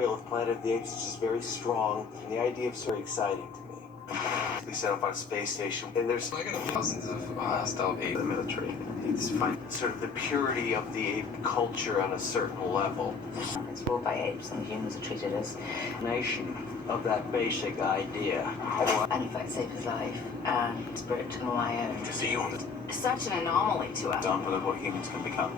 material of Planet of the Apes is just very strong, and the idea of it's very exciting to me. We set up on a space station, and there's thousands of hostile apes in the military. It's fine. Sort of the purity of the ape culture on a certain level. It's ruled by apes, and humans are treated as Nation of that basic idea. and in fact save his life and spirit to my own. To see you on the Such an anomaly to us. example of what humans can become,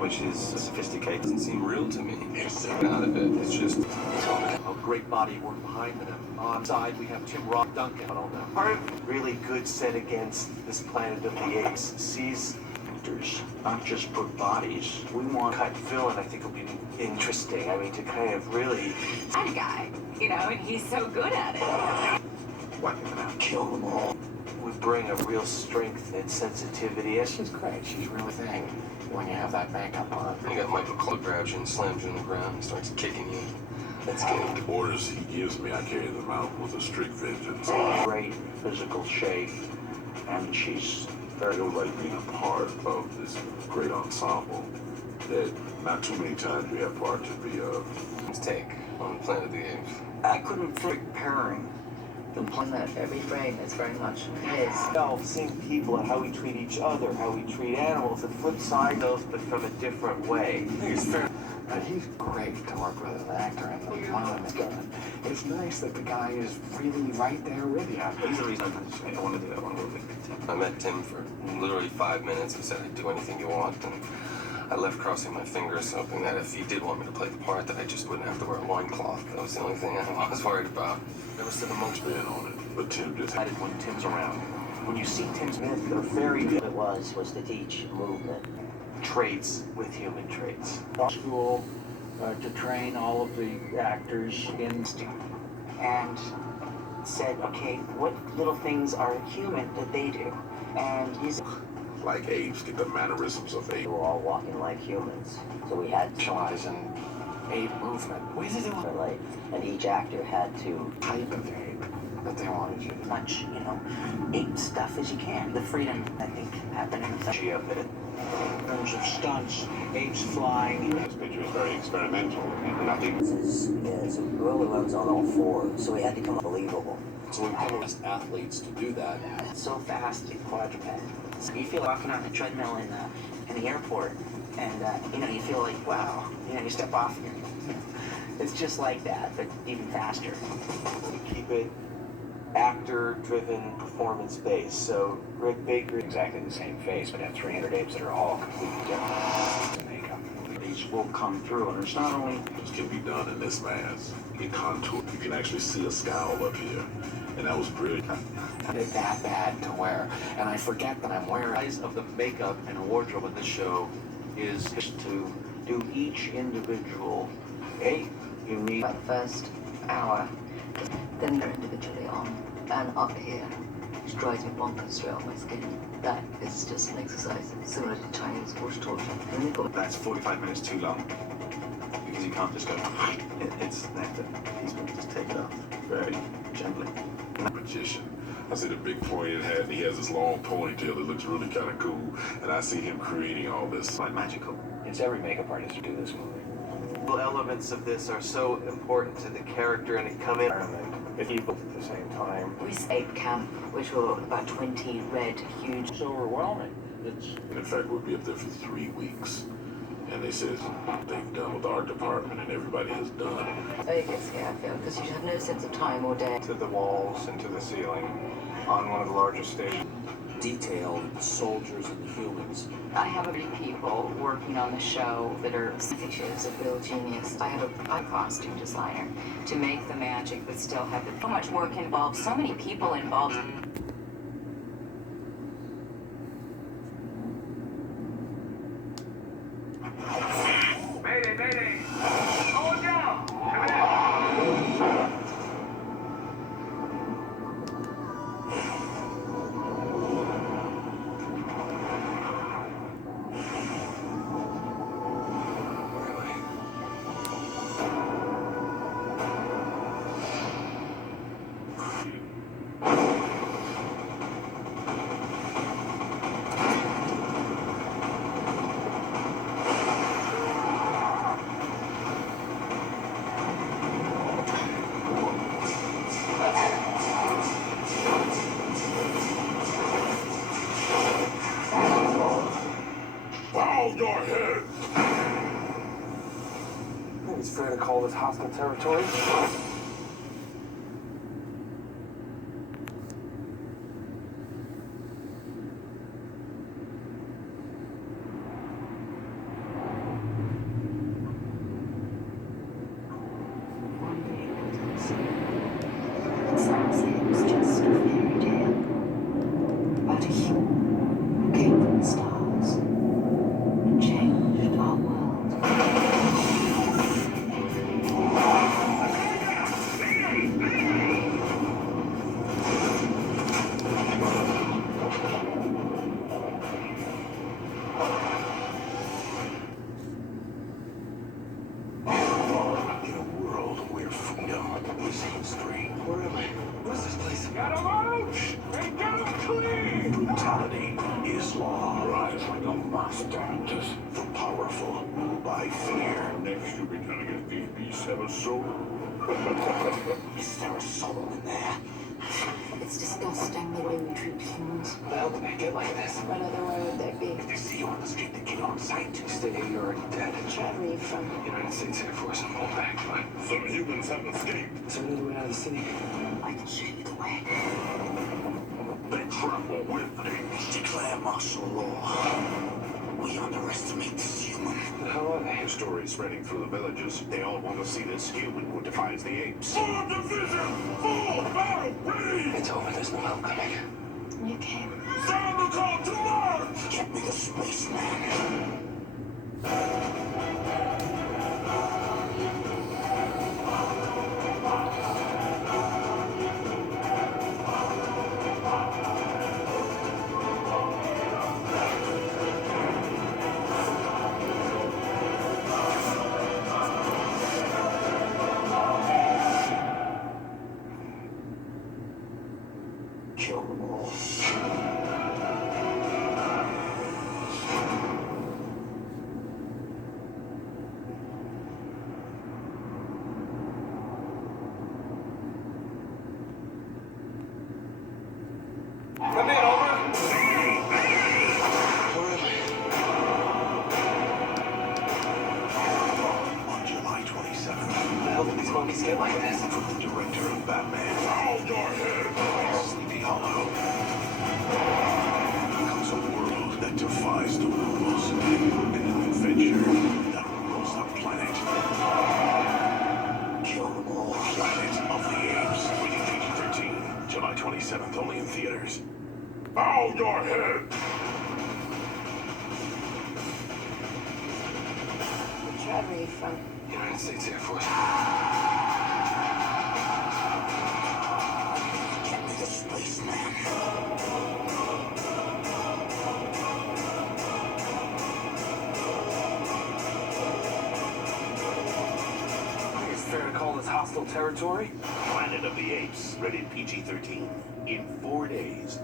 which is sophisticated. Doesn't seem real to me. It's out of it. It's just A great body of work behind them. On side, we have Tim Rock Duncan on them. Part of really good set against this Planet of the Apes sees actors, not just put bodies. We want cut villain. I think will be interesting. I mean, to kind of really That guy, you know, and he's so good at it. wiping them out. kill them all. We bring a real strength and sensitivity. She's great. She's really thing when you have that makeup on. You got Michael Cole grabs you and slams you on the ground and starts kicking you. That's good. The orders he gives me, I carry them out with a strict vengeance. Great physical shape, and she's I feel like being a part of this great ensemble that not too many times we have part to be of. His take on Planet of the Apes. I couldn't think pairing. On that every frame is very much his. Seeing people and how we treat each other, how we treat animals, the flip side of, but from a different way. I think it's fair. But he's great to work with as an actor, and the mom is good. It's nice that the guy is really right there with you. He's the reason I want to do that one movie. I met Tim for literally 5 minutes. He said I'd do anything you want, and I left crossing my fingers, hoping that if he did want me to play the part, that I just wouldn't have to wear a loincloth. That was the only thing I was worried about. Never said a much man on it, but Tim just Excited when Tim's around. When you see Tim Smith, they're very good. It was to teach movement. Traits with human traits. School to train all of the actors in And said, okay, what little things are human that they do? And he's like apes get the mannerisms of apes. we were all walking like humans. So we had Specialize in ape movement. What is it? like, and each actor had to Type of ape that they wanted you to. much, you know, ape stuff as you can. The freedom, I think, happened in the She up in it. in terms of stunts, apes flying. This picture is very experimental, and I think is a gorilla runs on all fours, so we had to come up believable. So we asked athletes to do that. It's so fast in quadruped. You feel walking on a treadmill in the airport, and you know, you feel like, wow, you know, you step off here. It's just like that, but even faster. We keep it actor-driven, performance-based. So Rick Baker, Exactly the same face, but have 300 apes that are all completely different in makeup. These will come through, and it's not only this can be done in this mask. In contour, you can actually see a scowl up here, and that was brilliant. It's that bad to wear, and I forget that I'm wearing. size of the makeup and wardrobe in this show is to do each individual ape. You need About the first hour, then they're individually on, and up here, which drives me bonkers straight on my skin. That is just an exercise similar to Chinese horse torture. And they got That's 45 minutes too long. Because you can't just go, it's nectar. He's going to just take it off very gently. Magician. I see the big pointed hat, and he has this long ponytail that looks really kind of cool, and I see him creating all this. Like magical. It's every makeup artist to do this movie. elements of this are so important to the character, and they come in. If you both at the same time. we ape camp, which were about 20 red, huge. it's overwhelming. It's And in fact, we'll be up there for 3 weeks. And they said they've done with the art department, and everybody has done. Vegas, yeah, I feel, because you have no sense of time or day. To the walls and to the ceiling on one of the largest stages. Detailed soldiers and humans. I have many people working on the show that are pictures of real genius. I have a costume designer to make the magic, but still have so much work involved, so many people involved. Mayday, mayday! Hold down! Come in! Hold your head! I think it's fair to call this hostile territory. Some say it was just a fairy tale. But a human came from the stars and changed our world. In a world where freedom is history. Where am I? What is this place? Get him out! And get him clean! Brutality is law. Rise like a monster. The powerful by fear. Next you'll be telling us these beasts have a soul. Is there a soul in there? It's disgusting the way we treat humans. How did they get like this? What other way would they be? If they see you on the street, they kill you on sight. Stay here, you're already dead. Where are you from? United States Air Force, I'm going back, but Some humans have escaped. is there another way out of the city? I can show you the way. They travel with apes. Declare martial law. We underestimate this human. Who the hell are they? The story is spreading through the villages. They all want to see this human who defies the apes. Full division! Full battle! Ready! It's over, there's no help coming. You came. Sound the call to march! Get me the spaceman. Kill them all. Come in, over. Where am On July 27th, I? How the hell did these monkeys get like this? from the director of Batman. Hold your head! Sleepy Hollow. Comes a world that defies the rules. And an adventure that rules the planet. Kill them all. Planet of the Apes. Rated PG-13. July 27th, only in theaters. Hold your head! Which are you from? United States Air Force. Get me the spaceman. I think it's fair to call this hostile territory. Planet of the Apes. Rated PG-13. In 4 days.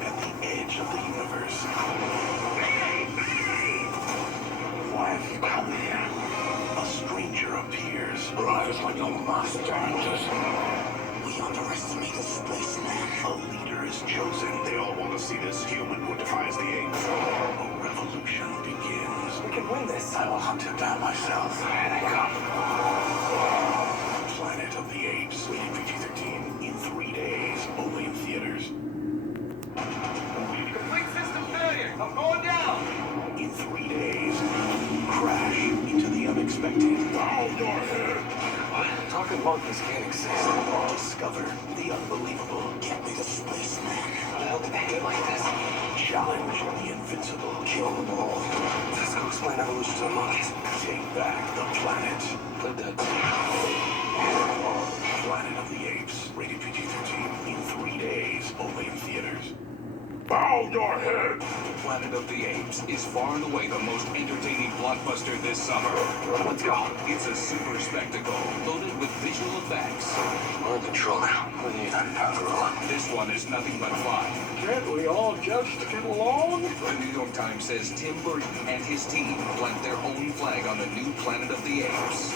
At the edge of the universe. Why have you come here? A stranger appears. Rise like a monster. We underestimate the spaceman. A leader is chosen. They all want to see this human who defies the apes. A revolution begins. We can win this. I will hunt him down myself. Here they come. Planet of the Apes. Rated PG-13. In 3 days. Only in theaters. Complete system failure. I'm going down. In 3 days. Crash into the unexpected. Hold your head! What? Talking monkeys can't exist. Discover the unbelievable. Get me the spaceman. How the hell did they get like this? Challenge the invincible. Kill them all. Let's go explain evolution to the monkeys. Take back the planet. They're dead. Planet of the Apes. Rated PG-13. In 3 days. Only in theaters. Bow your head! Planet of the Apes is far and away the most entertaining blockbuster this summer. Let's go. It's a super spectacle loaded with visual effects. We're in control now. What do you need? Gorilla. This one is nothing but fun. Can't we all just get along? The New York Times says Tim Burton and his team plant their own flag on the new Planet of the Apes.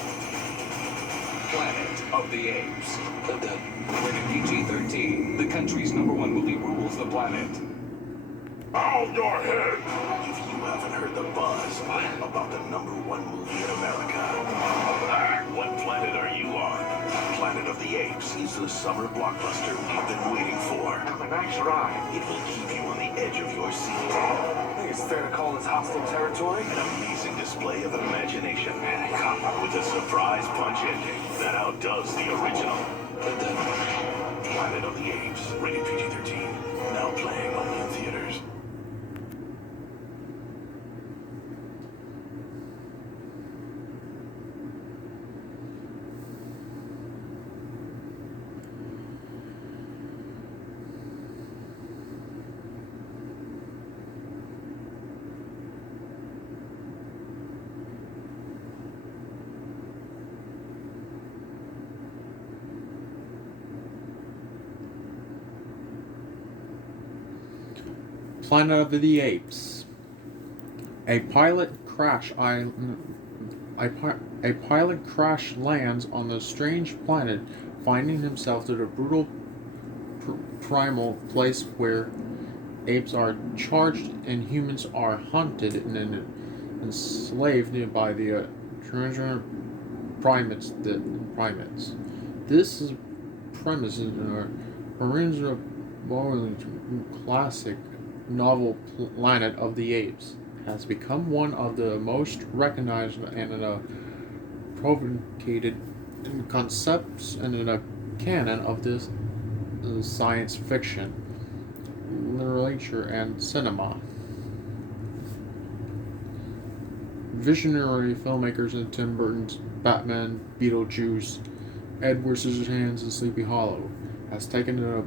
Planet of the Apes. They're dead. Rated PG-13. The country's #1 movie rules the planet. Out your head! If you haven't heard the buzz about the #1 movie in America, what planet are you on? Planet of the Apes is the summer blockbuster we've been waiting for. Have a nice ride. It will keep you on the edge of your seat. I think it's fair to call this hostile territory. An amazing display of imagination with a surprise punch ending that outdoes the original. Planet of the Apes, rated PG-13, now playing only in theaters. Planet of the Apes. A pilot crash lands on the strange planet, finding himself to the brutal primal place where apes are charged and humans are hunted and enslaved by the primates. This is premise in our original classic novel Planet of the Apes has become one of the most recognized and provocated concepts in the canon of this science fiction, literature, and cinema. Visionary filmmakers in Tim Burton's Batman, Beetlejuice, Edward Scissorhands, and Sleepy Hollow has taken the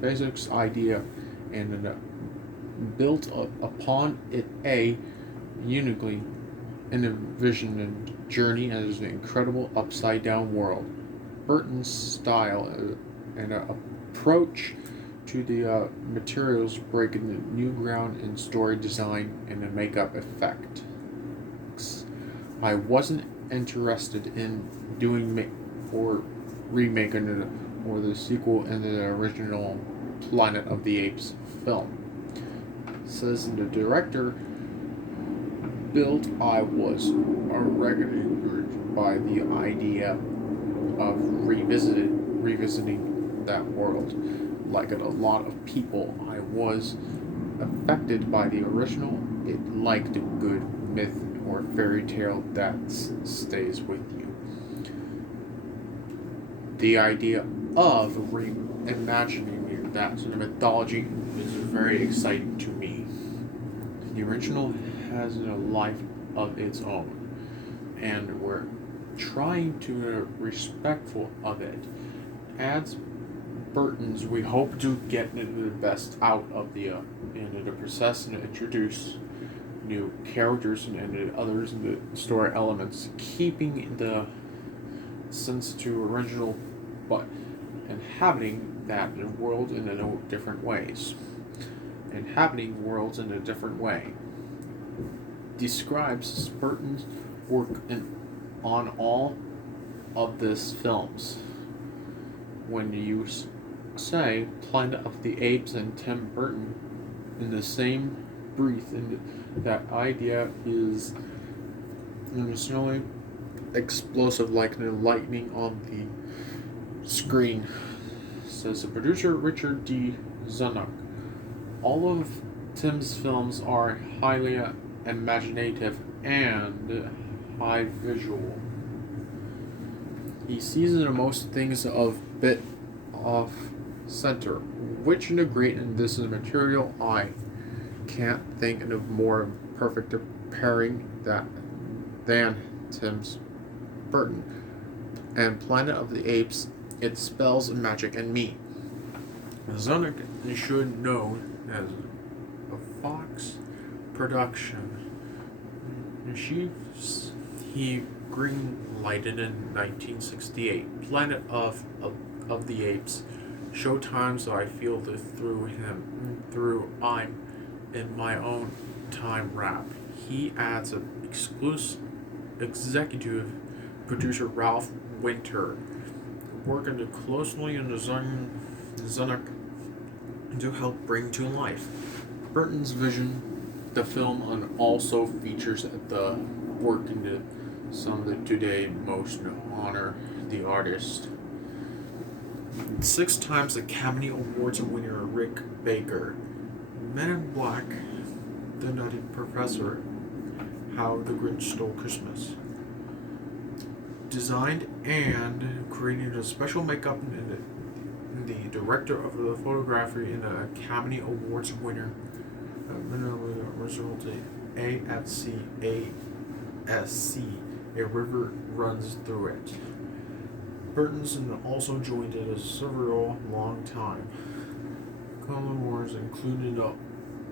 basics idea and built upon it a uniquely envisioned journey as an incredible upside-down world. Burton's style and approach to the materials breaking the new ground in story design and the makeup effect. I wasn't interested in doing or remaking it or the sequel in the original Planet of the Apes film. Says the director, I was recognized by the idea of revisiting that world. Like a lot of people, I was affected by the original. It liked a good myth or fairy tale that stays with you. The idea of reimagining that sort of mythology is very exciting to me. The original has a life of its own, and we're trying to be respectful of it. As Burton's, we hope to get the best out of the process and introduce new characters and others in the story elements, keeping the sense to original, but inhabiting that world in different ways. Inhabiting worlds in a different way describes Burton's work on all of these films. When you say Planet of the Apes and Tim Burton in the same breath, and that idea is necessarily explosive like the lightning on the screen, says the producer Richard D. Zanuck. All of Tim's films are highly imaginative and high visual. He sees in most things of bit off center, which integrate in this material. I can't think of more perfect pairing than Tim's Burton and Planet of the Apes. It spells magic and me. Zanuck should know as a Fox production. He green-lighted in 1968 Planet of the Apes. Showtimes I feel through I'm in my own time rap. He adds an exclusive executive producer Ralph Winter, working closely in the Zanuck to help bring to life Burton's vision, the film also features the work into some that today most honor the artist. 6 times Academy Awards winner Rick Baker, Men in Black, The Nutty Professor, How the Grinch Stole Christmas. Designed and created a special makeup and the director of the photography and the Academy Awards winner, result AFC, a river runs through it. Burton's also joined it as several long time. Colin Wars included the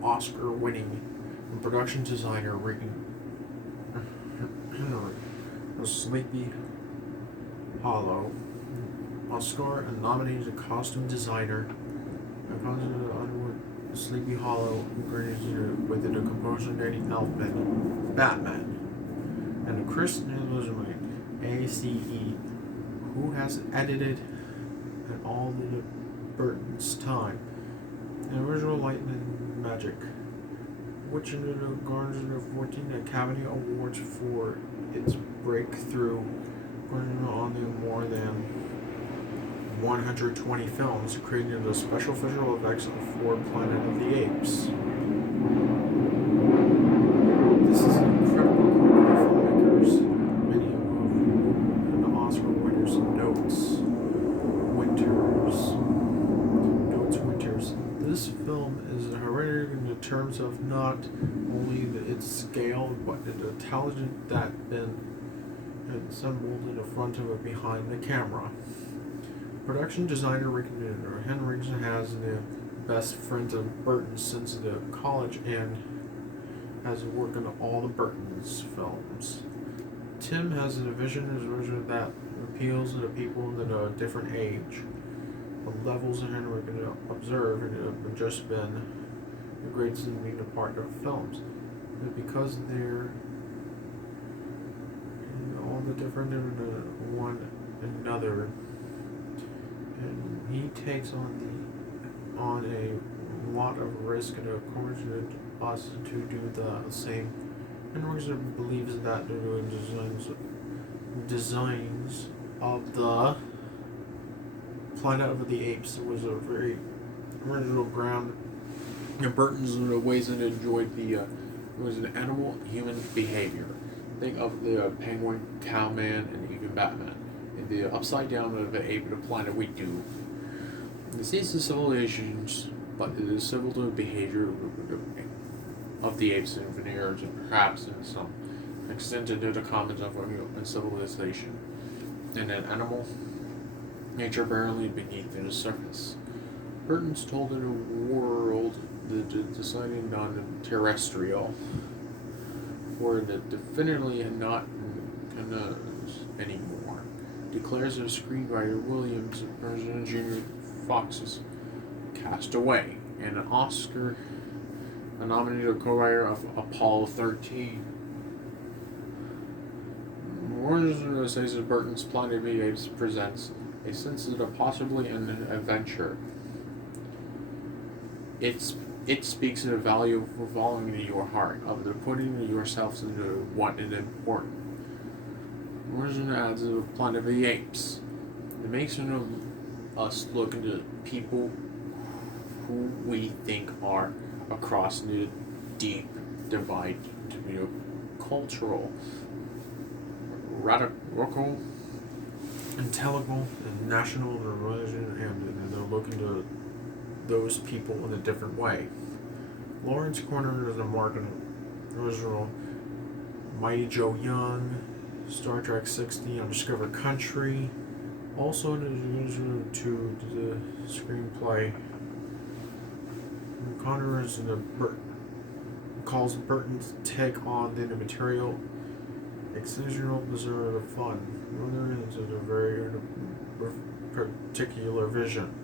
Oscar-winning production designer Regan Henry, Sleepy Hollow, Oscar-nominated costume designer, Sleepy Hollow, with the composer Danny Elfman, Batman, and Chris Nolan, ACE, who has edited at all the Burton's time. The original Light and Magic, which garnered 14 Academy Awards for its breakthrough on the more than 120 films, creating the special visual effects for Planet of the Apes. This is an incredible group of filmmakers, many of whom are Oscar winners. Winters. This film is hereditary in terms of not only its scale, but the intelligence that been assembled in the front of it behind the camera. Production designer Rick Henry has the best friends of Burton since the college and has worked on all the Burton's films. Tim has a vision that appeals to the people that are a different age. The levels that Henry can observe and have just been the greatest in being a part of films. And because they're all the different one another, and he takes on a lot of risk and encourages us to do the same. Henry believes that the designs of the Planet of the Apes was a very original ground. And Burton's ways that enjoyed was an animal-human behavior. Think of the penguin, cowman, and even Batman. And the upside down of the ape of the planet we do. It sees the civilizations, but it is civil to the behavior of the apes and veneers, and perhaps in some extent into the commons of a civilization. And an animal nature barely beneath the surface. Burton's told in a world that decided non-terrestrial, for the definitely not anymore, declares the screenwriter Williams President Jr. Fox's Cast Away, and an Oscar-nominated co-writer of Apollo 13. Warner says that Burton's Planet of the Apes presents a sense of possibly an adventure. It speaks of the value of following your heart, of the putting yourselves into what is important. Origin adds the Planet of the Apes. It makes us look into people who we think are across the deep divide to be cultural, radical, intellectual, and national religion, and they're looking to those people in a different way. Lawrence Corner is a market original. Mighty Joe Young, Star Trek 60, Undiscovered Country, also in addition to the screenplay. Connor is calls Burton's take on the material exceptional, bizarre, and fun. Another is a very particular vision.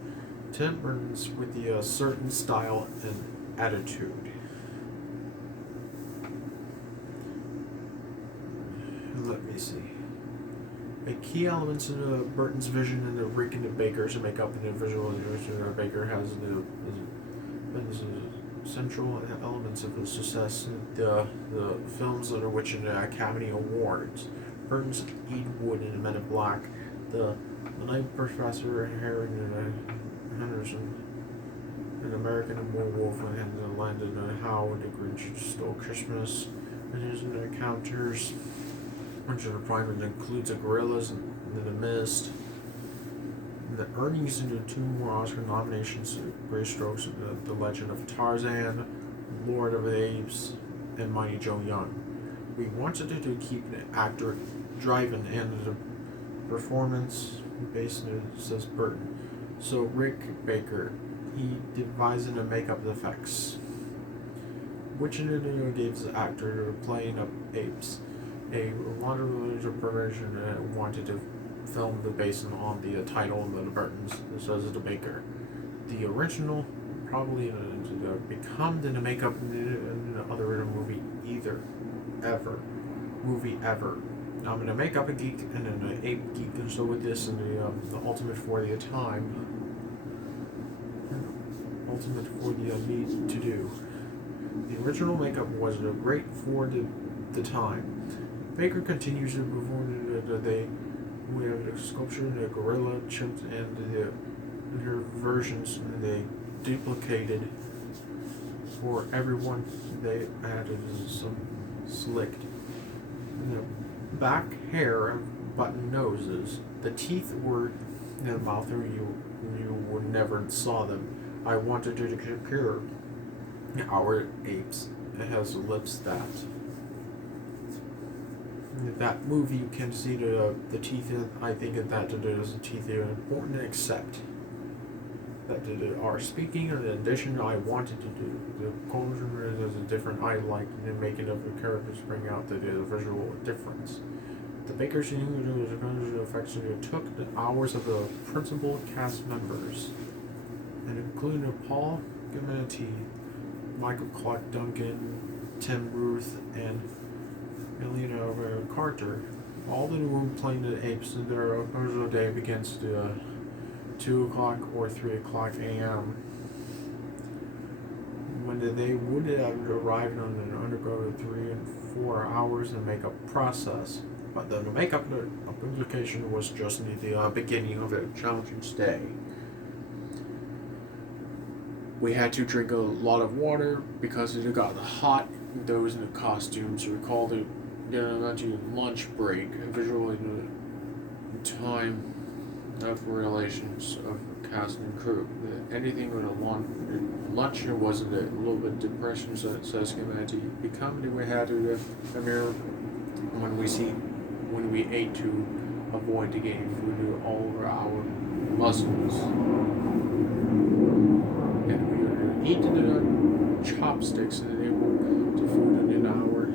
Tim Burton's with the certain style and attitude. Let me see. A key elements of Burton's vision and the Rick and the Baker to make up the visual illusion. Baker has the central elements of the success the films that are winning the Academy Awards. Burton's Ed Wood in Men in Black, the Night Professor Harry Henderson, an American Werewolf and the Land and How the Grinch Stole Christmas, and his encounters. Bunch of the prime includes the Gorillas and The Mist. The earnings into 2 more Oscar nominations: Great Strokes, The Legend of Tarzan, Lord of the Apes, and Mighty Joe Young. We wanted to keep the actor driving and the performance based on it, says Burton. So Rick Baker, he devised the makeup effects, which gives the actor playing up apes a lot of religious perversion and wanted to film the based on the title of the Burtons, says the Baker. The original probably become the makeup in the other movie ever. I'm gonna make up a geek and an ape geek, and so with this and the ultimate for the time, ultimate for the need to do. The original makeup was great for the time. Baker continues to perform we have the sculpture, the gorilla, chimp, and their versions they duplicated for everyone. They added some slicked back hair and button noses. The teeth were in the mouth, or you would never saw them. I wanted to compare our apes. It has lips that movie you can see the teeth in. I think that the teeth are important to accept that are speaking. In addition, I wanted to do the culture is a different. I like making of the characters bring out the visual difference. The Baker's effects took the hours of the principal cast members, and including Paul Giamatti, Michael Clark Duncan, Tim Ruth, and Melina Carter. All the room playing the apes in their original day begins to 2 o'clock or 3 o'clock a.m. when they would have arrived on an undergo 3 and 4 hours in makeup process. But the makeup application was just the beginning of a challenging day. We had to drink a lot of water because it got hot. Those in the costumes recalled it. Lunch break, visually the time of relations of cast and crew. Anything with a lunch wasn't a little bit depression, so it says humanity. Becoming we had to mirror when we ate to avoid the getting food all over our muscles. And we would eat the chopsticks and able to food in our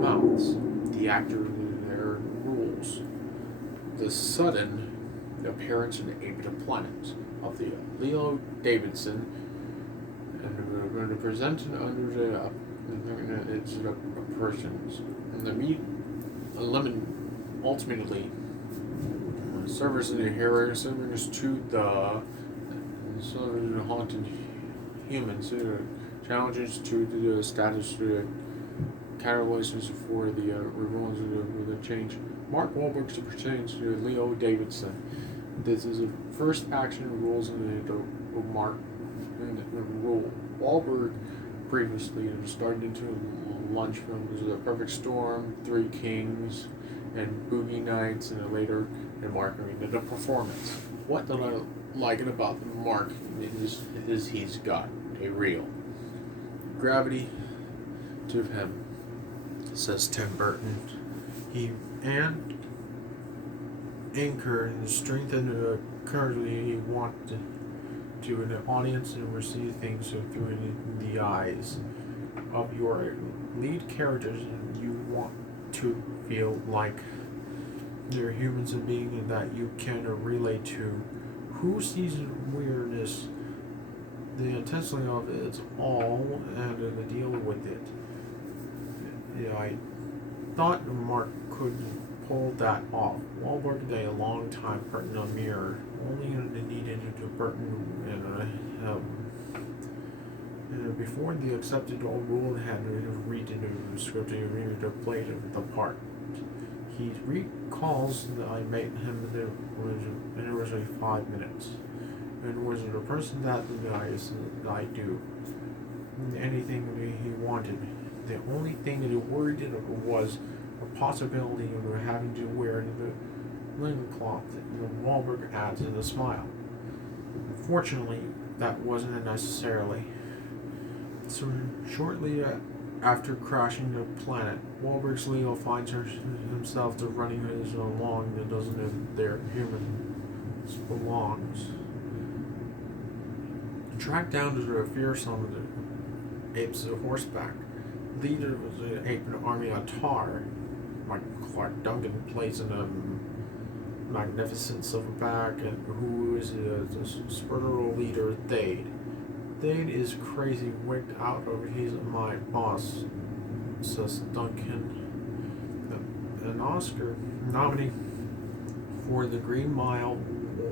mouths. The actor their rules. The sudden appearance in the Ape Planet of the Leo Davidson, and we're going to present it under the it's the persons. And the meat lemon ultimately serves in the hero serves to the haunted humans challenges to the status catalysis for the revolves of the change. Mark Wahlberg pertains to Leo Davidson. This is the first action rules in the Mark rule. Wahlberg previously started into lunch films The Perfect Storm, Three Kings, and Boogie Nights, and later in Mark the performance. What did I like it about Mark is he's got a real gravity to him, says Tim Burton. He and anchor and strengthen currently he wanted to an audience and receive things through the eyes of your lead characters, and you want to feel like they're humans and being that you can relate to. Who sees weirdness, the intensity of it all, and the deal with it. Yeah, I thought Mark could pull that off. Wahlberg did a long time Burton a mirror, only needed to Burton and before the accepted all rule had read the script and played the part. He recalls that I made him in originally 5 minutes, and was the person that I do anything he wanted. The only thing that he worried was a possibility of having to wear the linen cloth that Wahlberg adds in a smile. Unfortunately, that wasn't necessarily. So shortly after crashing the planet, Wahlberg's Leo finds himself running his lawn that doesn't have their human belongs. Tracked down to the fearsome apes of horseback. Leader was the ape army of Tar. Michael Clark Duncan plays in a magnificent silverback, and who is the spiritual leader Thade. Thade is crazy, wigged out over he's my boss, says Duncan. An Oscar nominee for the Green Mile,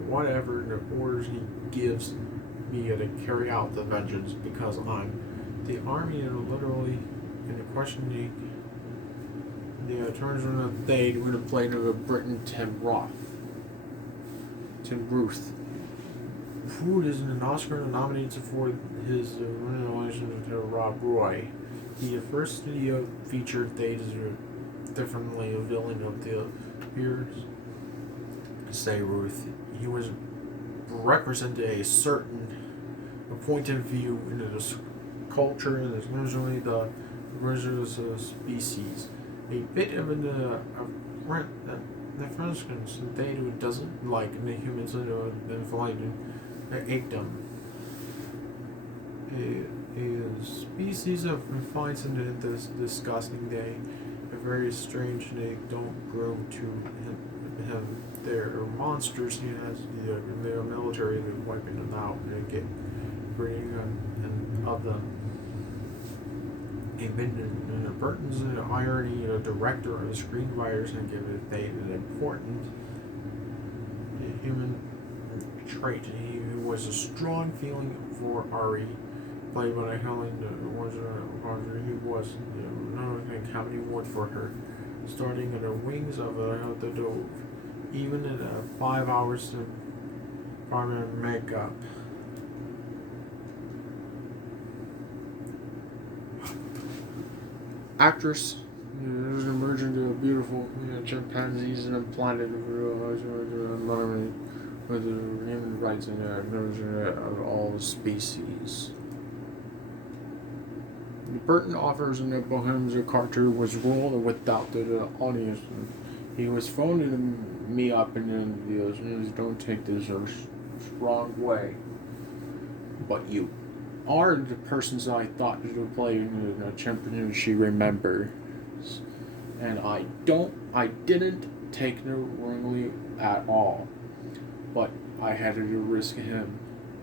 whatever the orders he gives me to carry out the vengeance, because I'm the army and literally in the questioning the turns on the Thade would have played of a Britain Tim Ruth, who is an Oscar nominated for his relation to Rob Roy. The first studio featured Thade as differently a villain of the peers. Say Ruth, he was represented a certain point of view into this culture and is usually the original species. A bit of the Frenchman's Thade who doesn't like the humans and flying apedom. A species of finds in this disgusting day. A very strange they don't grow to him. They're monsters. He has their military they're wiping them out and get breeding of them. Burton's irony, director of the screenwriters, and give it an important human trait. He was a strong feeling for Ari, played by Helen. He was an Academy Award for her, starting in the wings of the dove, even in 5 hours of farming makeup. Actress emerging to a beautiful chimpanzees and a planet environment with human rights and acknowledgement of all species. Burton offers in the Bohemians Carter was rolled without the audience. He was phoning me up and then don't take this wrong way. But you are the persons I thought to play in the champion she remembers. And I didn't take it wrongly at all. But I had to risk him.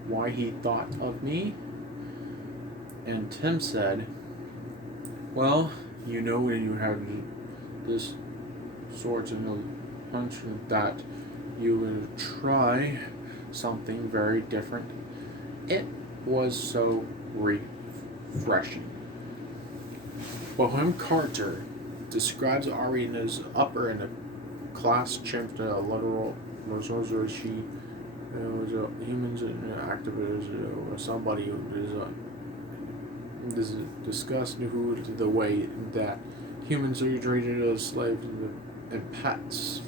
Why he thought of me? And Tim said, well, you know when you have this sort of hunch that you would try something very different. It was so refreshing. Bohem Carter describes Ari as upper in a class chimp, a literal resource. She was a humans and activist, somebody who is discussed who the way that humans are treated as slaves and pets.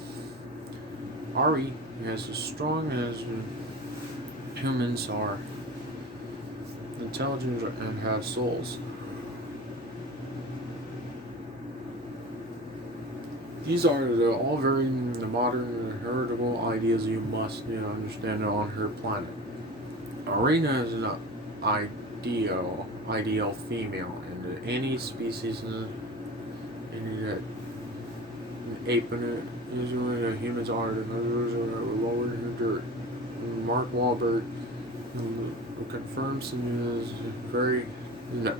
Ari is as strong as humans are, intelligent and have souls. These are all very modern, heritable ideas you must understand on her planet. Arena is an ideal female, and any species in ape in humans are lower in the dirt. Mark Wahlberg confirms and is very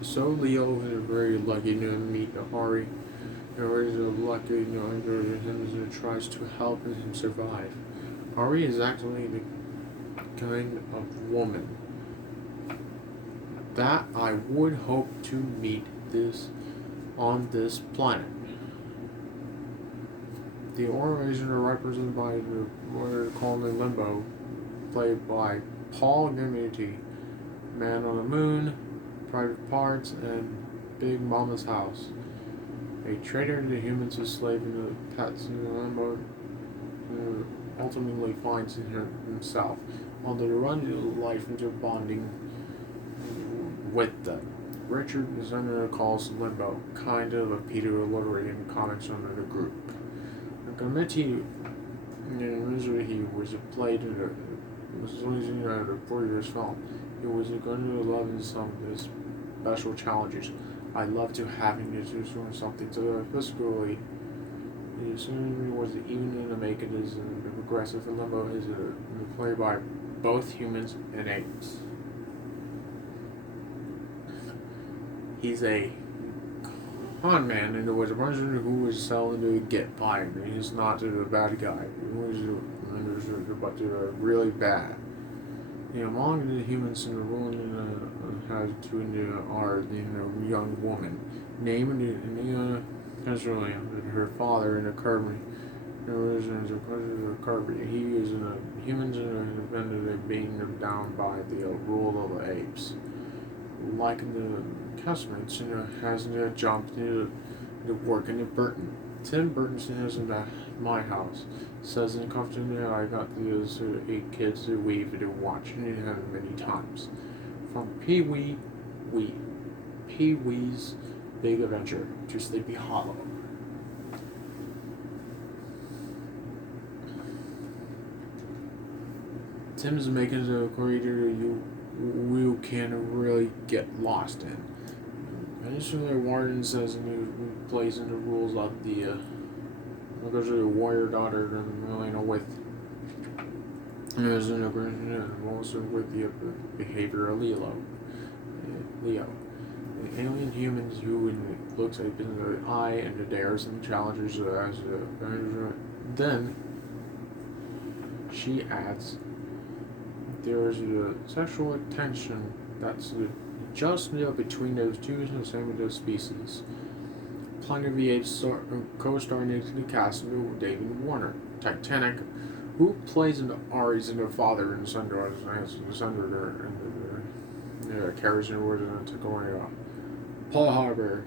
so Leo is very lucky to meet Hari. Ari is lucky him as tries to help him survive. Ari is actually the kind of woman that I would hope to meet this on this planet. The organization are represented by what are called the Limbo, played by Paul Giamatti, Man on the Moon, Private Parts, and Big Mama's House. A traitor to humans, a slave in the pets in the Limbo, ultimately finds himself on the run to life into bonding with them. Richard is under calls Limbo, kind of a Peter Lorre in comics under the group. Giamatti, in he was played in a 4 years film. He was going to love in some of his special challenges. I love to having to do something to physically. He soon was even in the making is progressive. Limbo is played by both humans and apes. He's a con man, and there was a person who was selling to get by him. He's not the bad guy. He was but really bad. Among the humans in the world has two are the young woman named Israel, her father in a Kirby. He is in a humans independent being down by the rule of the apes. Like the customers, has jumped to work in Burton. Tim Burton has in my house. Says in confidence, I got these 8 kids to weave to watch it many times. From Pee-wee's Big Adventure to Sleepy Hollow. Tim's making a creator you can really get lost in. Initially, Warden says he plays in the rules of the because of the warrior daughter with as an agreement also with the behavior of Leo. The alien humans who looks at the eye and the dares and challenges as then she adds there's a sexual tension that's just between those two same species. Planet of the Apes co-starring in the cast of David Warner, Titanic, who plays in the Ari's and the father and son and carries in order to go on. Paul Harbour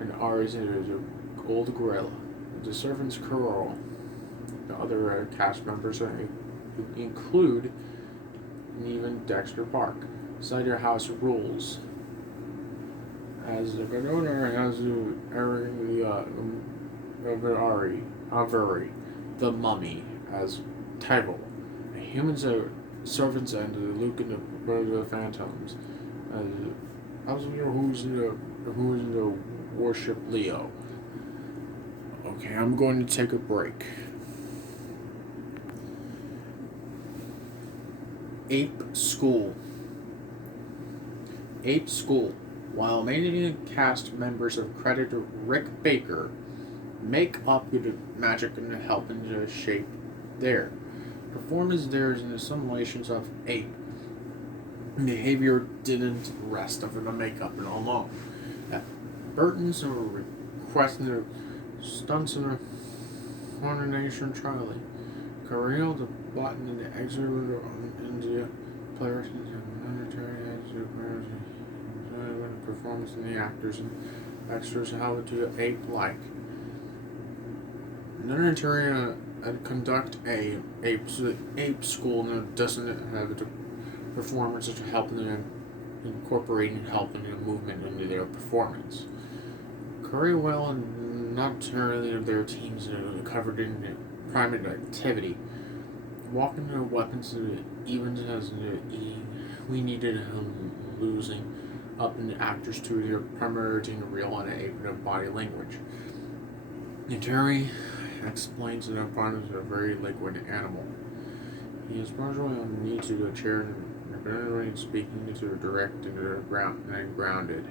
and Ari's and Old Gorilla, the servants Carol. The other cast members include even Dexter Park. Cider House Rules. As the owner has Avery, the Mummy, as Tyble. Humans are servants and Luke and the Phantoms. As who's the worship Leo. Okay, I'm going to take a break. Ape School. While many cast members of creditor Rick Baker make up the magic and helping to shape their performance, there is an assimilations of ape behavior didn't rest of the makeup and alone. Burton's requesting stunts in a coronation Charlie. Carell the button in the exit of India players and military performance in the actors and extras how to ape-like. Military conduct a ape school doesn't have the performances to help them incorporate and helping the movement into their performance. Curry well and not necessarily of their teams covered in private activity. Walking their weapons even as eating, we needed losing up in the actors to their primarily real and able body language. Terry explains that Bond is a very liquid animal. He is partially on the need to the chair and speaking to direct and grounded.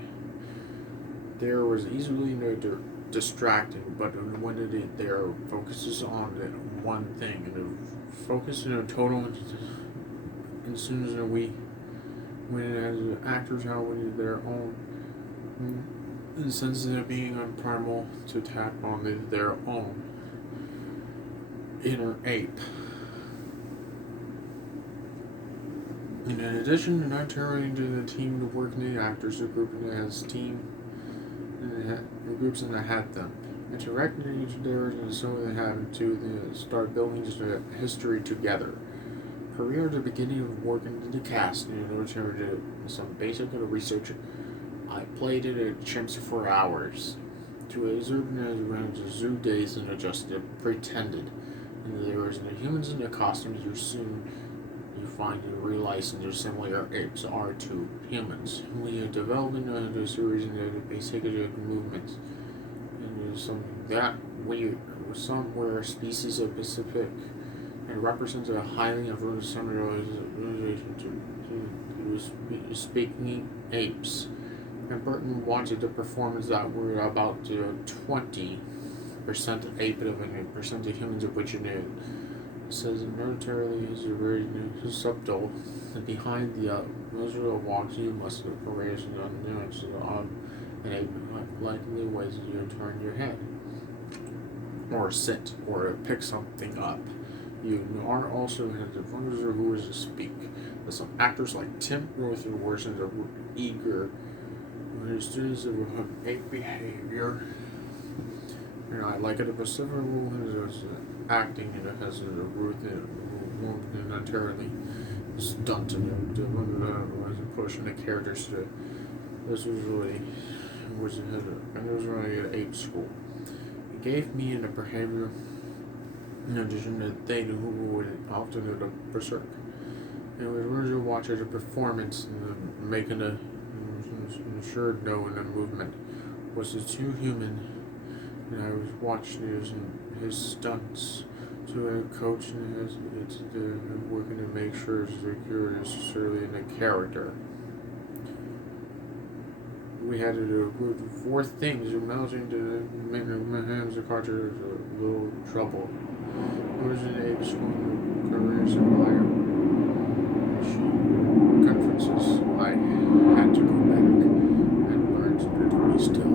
There was easily no distracting, but when their focuses on the one thing and the focus in a total, and as soon as we when as actors have their own sense of being primal to tap on their own inner ape. And in addition to not turning to the team to work in the actors, the group as team the groups and had them. Interacting each other and so they have to start building history together. Career at the beginning of working in the cast, in order to do some basic research. I played it at chimps for hours. To observe around the zoo days and adjusted, pretended. And there was the humans in the costumes you find and realize and similar apes are to humans. We are developing the series and the basic movements. And there's something that some were species of Pacific and represents a highly advanced civilization to speaking apes. And Burton wanted a performance that were about 20% ape and percent of humans of which it says militarily is very subtle. And behind the miserable walks you must have courage and unknowns and ape likely ways you turn your head. Or sit or pick something up. You are also has the wonders of who is to speak. There's some actors like Tim Roth who works in the eager students of ape behavior. And I like it. But several is acting and it has a root and entirely stunt and pushing the characters to. This was really at ape school. It gave me in the behavior. In addition to they who would often do the berserk. It was really watching the performance and making a assured no in the movement was the two human, and I was watching his stunts to a coach and his working to make sure it's secure necessarily in the character. We had to do a group of 4 things amounting to the hands of Carter is a little trouble. It was an ape school careers and conferences. I had to go back and learn to be still.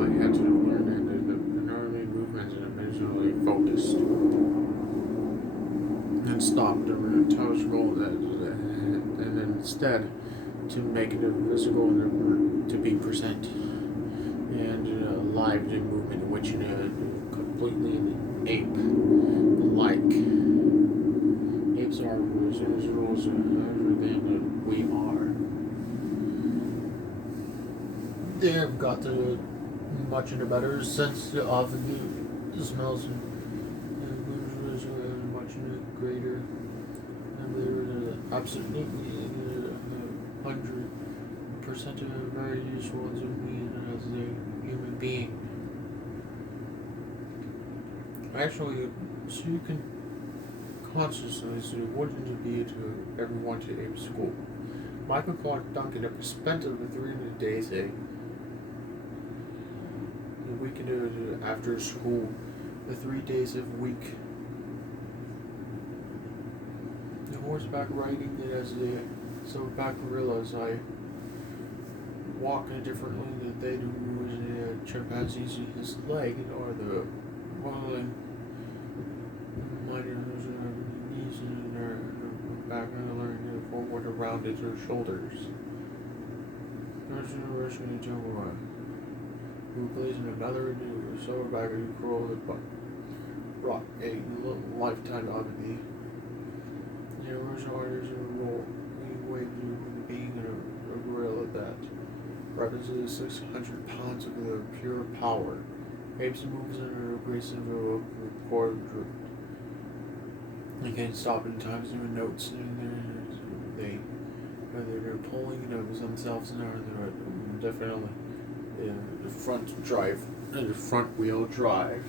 I had to learn the early movements and visually focused. And stopped and telescope and then instead to make it a physical and to be present and live movement which completely ape like apes are rules and everything that we are. They've got the much in a better sense of the smells and much greater, and they're absolutely 100% very useful to me as a human being. Actually, so you can consciously wouldn't it be to everyone to ape school. Michael Clark Duncan spent over 300 days a weekend after school, the 3 days a week. The horseback riding it as so back gorillas I walk differently than they do with chimpanzees. His leg or the wobbling knees and their back and learning forward around his shoulders. There's a Russian jungle who plays in another new silverback who crawl the butt. Brought a lifetime out of the Russian artists in a role way to being a gorilla that represents 600 pounds of the pure power. Apes moves under a aggressive core droop. They can't stop in times even notes and they're pulling themselves and they're definitely the front drive and the front wheel drive.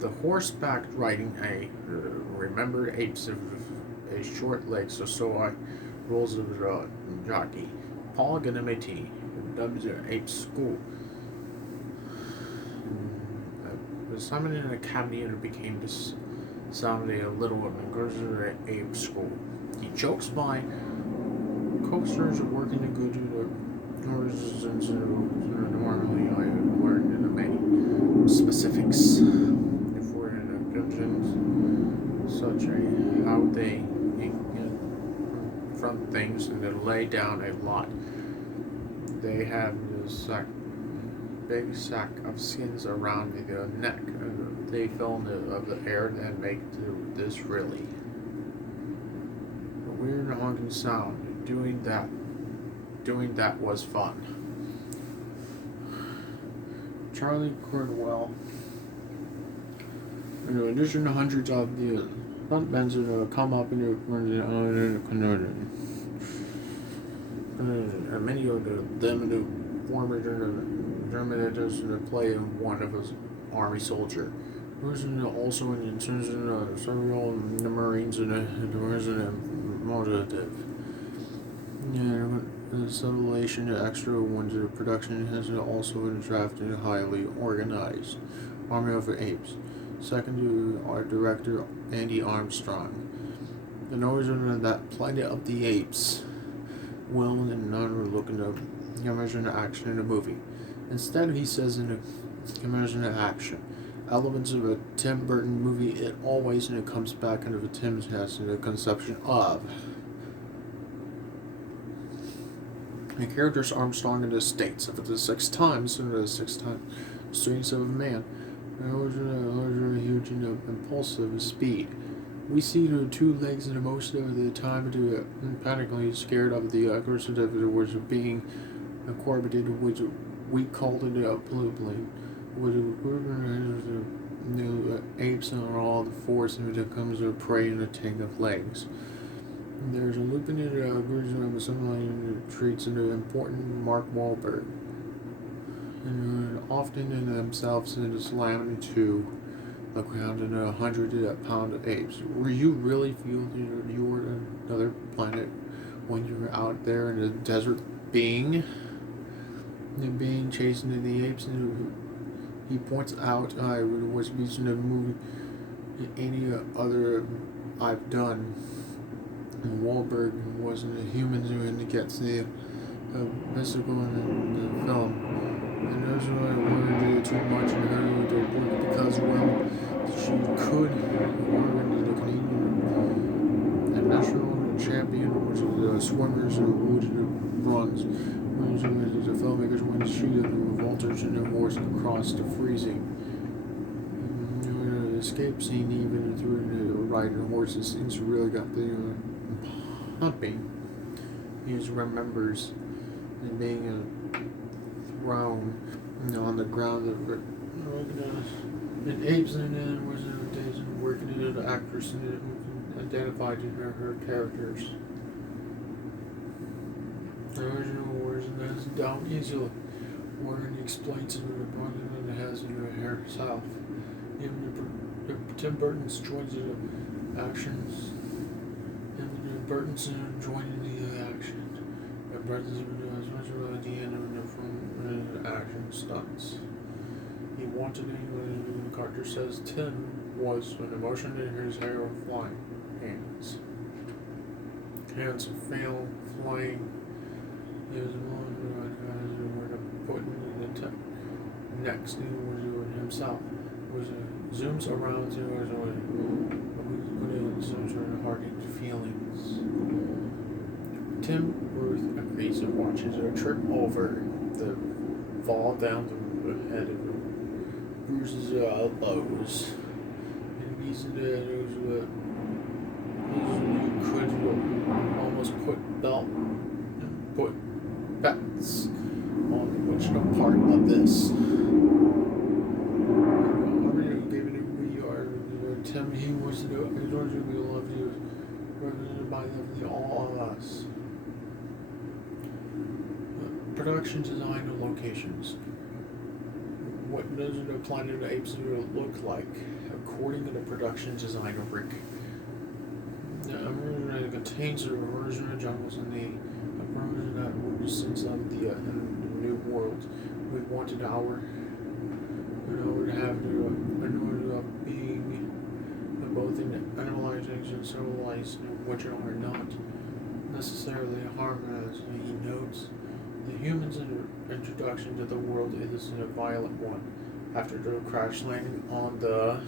The horseback riding remembered apes of a short leg, so I rules of the jockey. Paul Ganamiti, W Ape School. Was summoned in an academy and became sounding a little and goes to the ape school. He jokes by coasters are working to go to the horses normally I learned in the many specifics before in dungeons such a how they from things and they lay down a lot. They have this big sack of skins around the neck. They fill in the air and make this really a weird honking sound. Doing that was fun. Charlie Cordwell. In addition to hundreds of the frontmen that come up in many of them the former German play one of his army soldier. Who's also in several Marines and motive. The sublimation extra ones of production has also been drafted and highly organized. Army of Apes. Second to our director Andy Armstrong. The notion of that Planet of the Apes will and none are looking to immersion action in a movie. Instead he says in a immersion action. Elements of a Tim Burton movie, it always and it comes back into the Tim's has in the conception of. The characters Armstrong in the states of the 6 times and the 6 times strengths of a man. A huge and impulsive speed. We see the 2 legs and most of the time to panically scared of the aggressive words of being incorporated, which we called it a polluting. With the apes and all the force and it comes to prey in a tank of legs. There's a looping in the version of some treats into important Mark Wahlberg. And often in themselves in the slam to the ground in 100-pound apes. Were you really feel you were another planet when you were out there in the desert being chasing the apes? And he points out I was using the movie any other I've done. And Wahlberg wasn't a human who gets the mystical in the film. And there's no way too much in her to work because, well, she could win the Canadian and national champion, which is the swimmers who runs. The filmmakers when the street of the Walters and the horse across the freezing. The escape scene, even through the riding horses, things really got the pumping. He just remembers being thrown on the ground and apes and then was days and working into the actress and identified in her characters. The original words and that's down easily. Warren explains it in the problem and has in her herself. Even Tim Burton's joins the actions and Burton's joining the action. And Burton's as much as the end from the action stunts. He wanted England, Carter says Tim was an emotion in his hair of flying hands. Hands fail flying. He was putting in the next he was doing himself. Was zooms around to put in some sort of hardened feelings. Tim Ruth agrees and watches her trip over the fall down the head of bruises her elbows. And he's in there you could almost put belt and put bets on which no part of this. Tim, he was to do it. He was going to love you, represented by all of us. Production design and locations. What does the Planet of the Apes look like according to the production design of Rick? It contains a version of jungles and the version that would sense of the new world. We wanted our would have to being both in animalizing and civilized, which are not necessarily harm, as he notes. The human's introduction to the world is a violent one. After the crash landing on the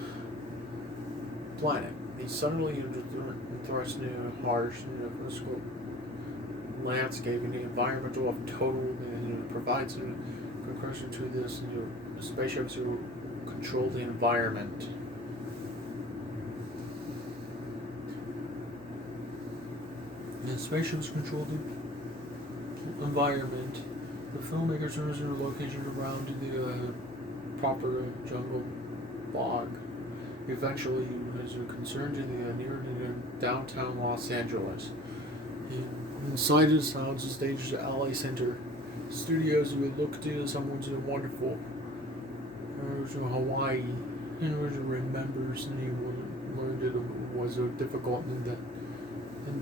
planet, he suddenly thrust into a harsh physical landscape and the environment of total and provides a concursion to this spaceships to control the environment. And spaceships control the environment. The filmmakers chose their location around the proper jungle bog. Eventually, was concerned in near downtown Los Angeles. Inside the sounds stage the LA Center Studios would look to someone's wonderful Hawaii and remembers and he learned it was difficult and that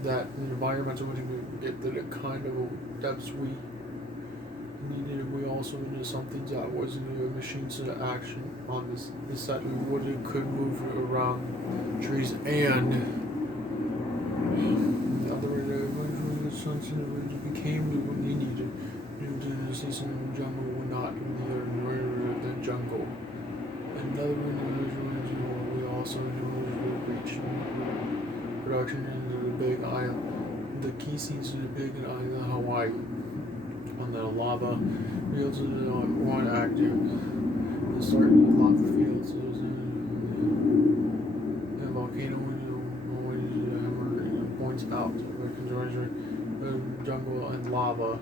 the environment wouldn't get the kind of depths we needed. We also needed something that wasn't a machines of action on this set we could move around trees and became what we needed to see some jungle or not the jungle. Another individual we also reached production into the big island. The key scenes in the big island of Hawaii. On the lava fields of the one active. The start of the lava fields is the volcano points out the jungle and lava.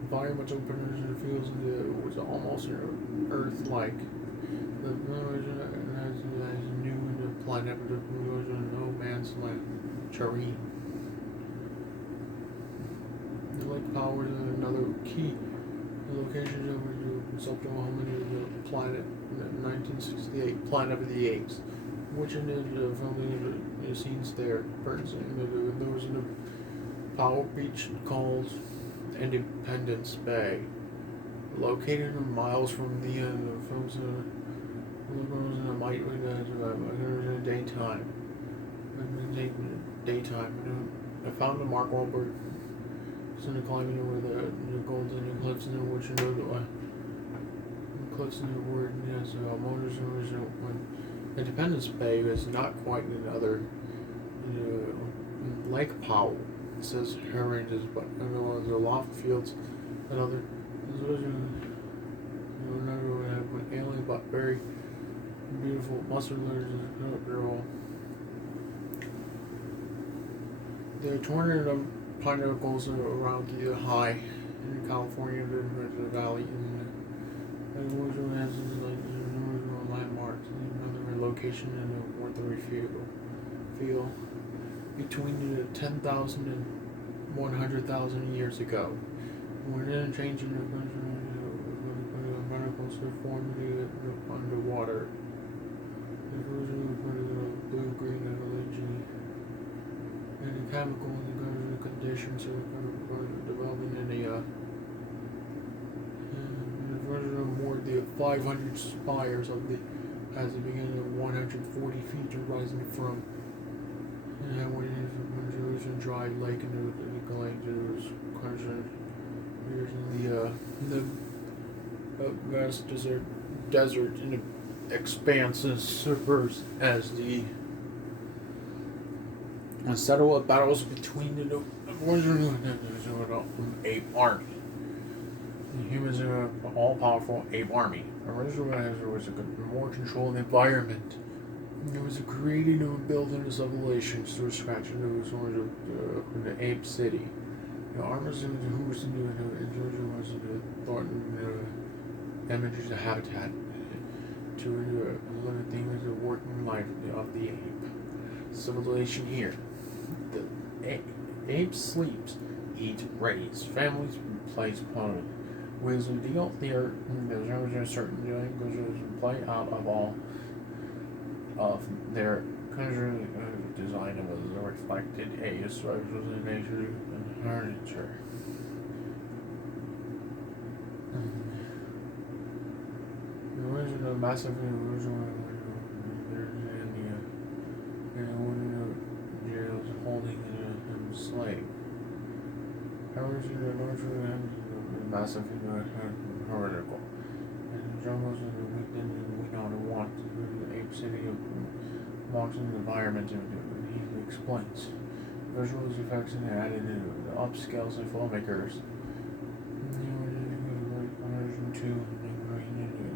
Environmental openers and feels it was almost Earth-like. The has new in the planet, but it was no man's land. Cherry. The lake power is another key. The location of the subtle home in the planet in 1968, Planet of the Apes, which in the filming the scenes there. Burns and there was a power beach called Independence Bay, located miles from the films in the daytime. I found the Mark Wahlberg in climbing over the golden cliffs in which cliffs in the word yes, motors when Independence Bay is not quite another Lake Powell. It says Herringes, but the loft fields and other alien but very beautiful muscular girl. The tornado pinnacles around the high in California, the valley, and has landmarks, another location in the Worth field between 10,000 and 100,000 years ago. We're then changing the particles to form underwater. The blue, green, and the chemical conditions are developing in the more the 500 spires of the as the beginning of 140 feet rising from when it was a dry lake and the glade there was the vast desert in the expanses serves as the settle of battles between the ape army. The humans are an all-powerful ape army. Originally, there was a more controlled environment. There was a creating and building of civilizations through scratch into the ape city. The armors and who was in the was the images of habitat to another thing is the working life of the ape. Civilization here. The ape sleeps, eats, raise, families plays home. With the deal there, there's a certain languages play out of all of their country design was reflected a social nature and furniture. The original massive original slave. However, the massive vertical. And the jungles and the weekend and we know want the ape city of Marx's environment and he explains. Visual effects and added in the upscales and filmmakers.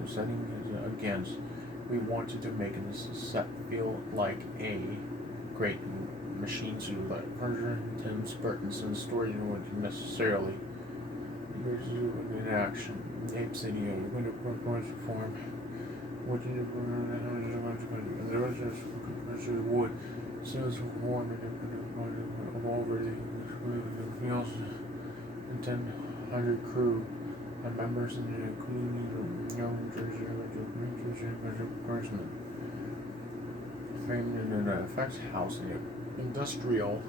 Setting against, we wanted to make this set feel like a great machine suit, like Tim Burton's story wouldn't necessarily use in action. Ape City, when it was form, what did it wood, sales of warm and over the fields and 100 crew and members in the including young Jersey person. Framed in an effects house in the industrial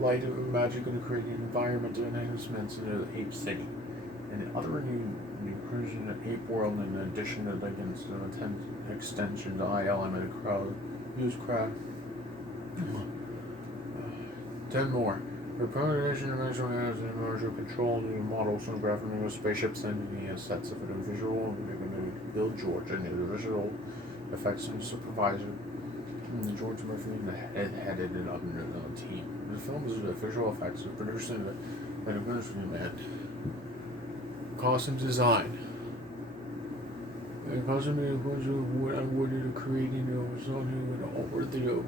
light of magic and creating environmental enhancements in the Ape City. And other new inclusion in the Ape World in addition to against the extension, the element of crowd, use craft. 10 more. The combination of has and control the models and graphing of spaceships and the sets of the visual and Bill George and the visual effects and supervisor and George Murphy and the headed it up in the team. The film is the visual effects of producing the administration and costume design. And costume wood creating something over the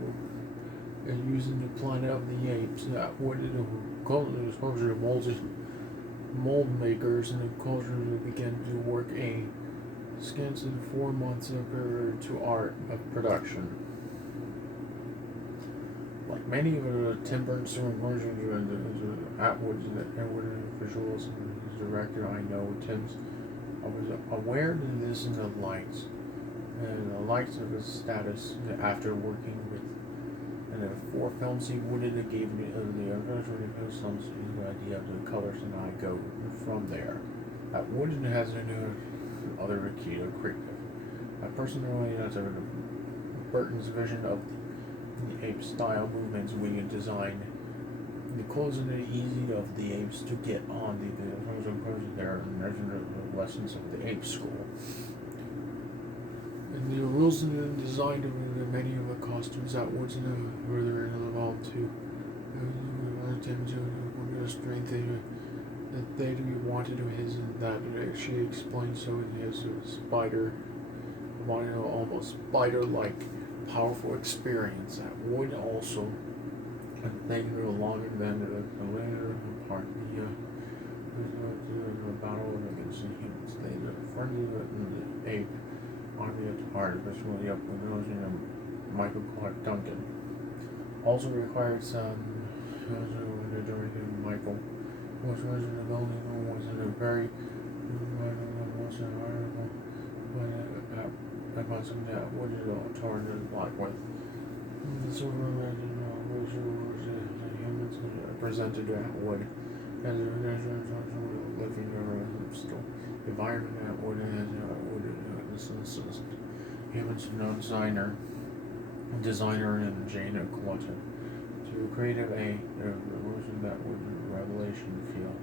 and using the planet of the apes that would culture mold makers and the culture began to work a scans in 4 months period to art of production. Like many of the Tim Burton versions and Atwood's and visuals and his director, I know I was aware of this in the lights and the lights of his status after working with. And the 4 films he would have gave me the films the idea of the colors and I go from there. That Wooden has a new other Akita creative. I personally has Burton's vision of the ape style movements we can design the clothes and the easy of the apes to get on the there and there's the lessons of the ape school. And the rules and the design of many of the costumes that was further involved to attempt to strength that they wanted of his and that she explained so in his spider almost spider-like powerful experience that would also and they no longer than the later part of the battle against the humans. They the friendly the ape army at heart, especially up with those Michael Clark Duncan. Also required some Michael was in the building was in a very about something that would torn his block with. The silver humans presented at wood as a living still environment at wood as humans known designer and Jane Clutton to create a version that would revelation feel.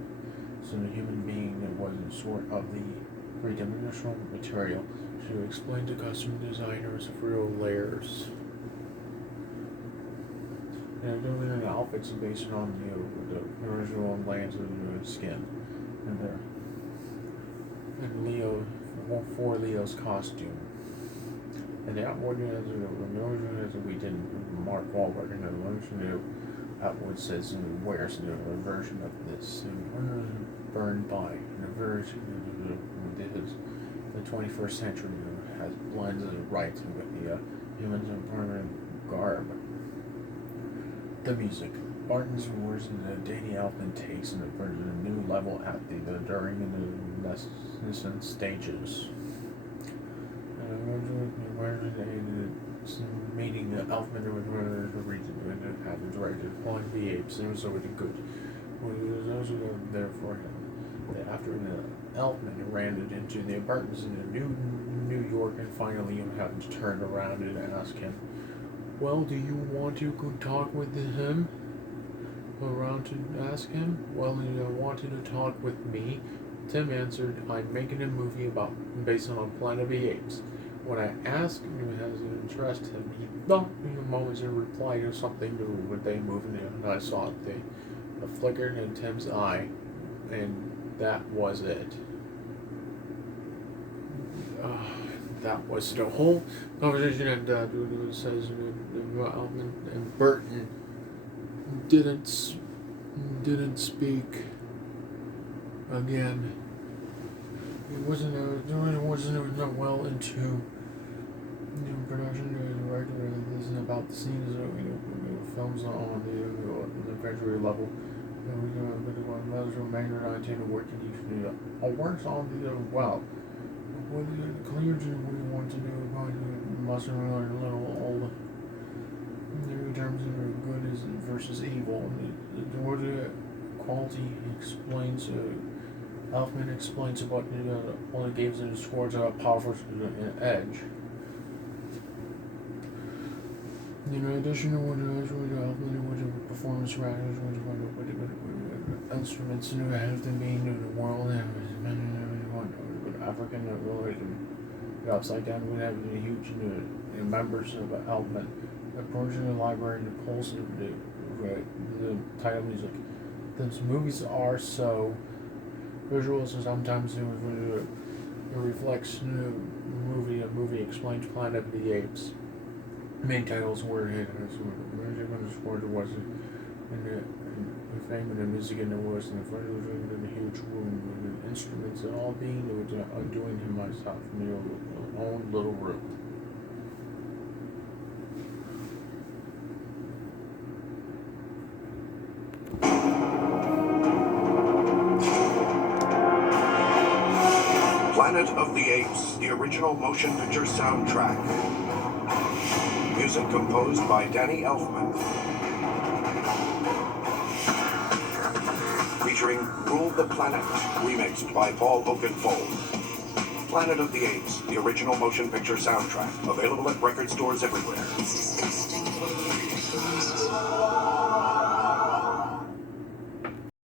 So the human being that wasn't sort of the three-dimensional material to explain to costume designers of real layers. And doing an outfits based on the original lands of the skin and there. And Leo for Leo's costume. And the outward as we didn't Mark Wahlberg and the version outward says wears a version of this and burned by and a version of the 21st century has blends it right with the humans and permanent garb. The music. Barton's words and Danny Elfman takes and a new level at the during and the nascent stages. Meeting the Elfman with the reason to have his right to point the apes and so really good. Well, it was also there for him. After Elfman ran it into the apartments in New York and finally you had to turn around and ask him, well, do you want to go talk with him? around to ask him? Well, he wanted to talk with me. Tim answered, I'm making a movie based on Planet of the Apes. When I asked him if he has an interest, he thought in a moment and replied to something new with they moving in, and I saw the flicker in Tim's eye, and that was it. That was the whole conversation, and it says Alvin and Burton didn't speak again. It wasn't well into production. This is about the scenes of films on the graduate level. Major to work in each works on the well. What clear to what you want to do about must learn a little old in terms of good versus evil. The word quality explains. Elfman explains about only gives it towards a powerful edge. In addition to what Elfman was a performance writers with instruments and have them being in the world and African religion. Upside down we have the huge members of Elfman. The portion of the library and the pulse of the title music. Those movies are so visual, so sometimes it reflects a movie explains Planet of the Apes. Main titles were hit as was and the fame and the music and the words and the front of the huge room and the instruments and all being doing him myself in my own little room. Planet of the Apes, the original motion picture soundtrack. Music composed by Danny Elfman. Featuring Rule the Planet, remixed by Paul Oakenfold. Planet of the Apes, the original motion picture soundtrack. Available at record stores everywhere. It's disgusting.